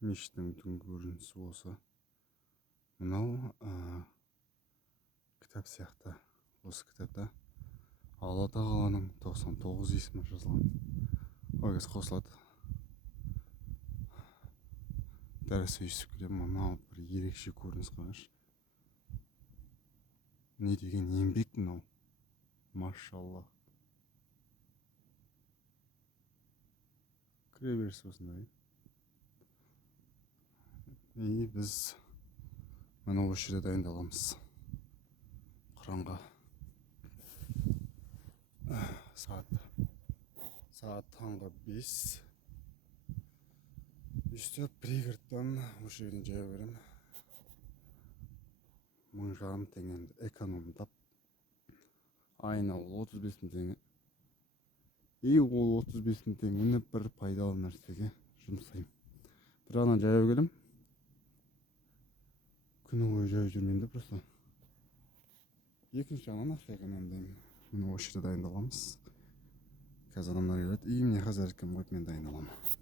мешіттің түнгі көрінісі осы. Мынау кітап сияқты. Осы кітапта Алла тағаланың 99 есімі жазылған. Ол кез қосылады. Дәріс үйісіп келемін. Мынау бір ерекше көрініс қарашы. Не деген еңбек мынау. Машалла. Кіре беріс осындай. И біз мына осы жерде дайындаламыз Құранға. Сағат таңғы 5. Үстіп пригородтан осы жерден жая берем. 1000 теңгемді экономдап. Айына ол 35 теңге. И ол 35 теңгені бір пайдалы нәрсеге жұмсаймын. Бір жағынан жаяу келем. Күні бойы жаяу жүрмеймін де просто. Екінші жағынан ақша экономдаймын. Мына осы жерде дайындаламыз. Қазір адамдар келеді. И міне қазір кім қойып мен дайындаламын.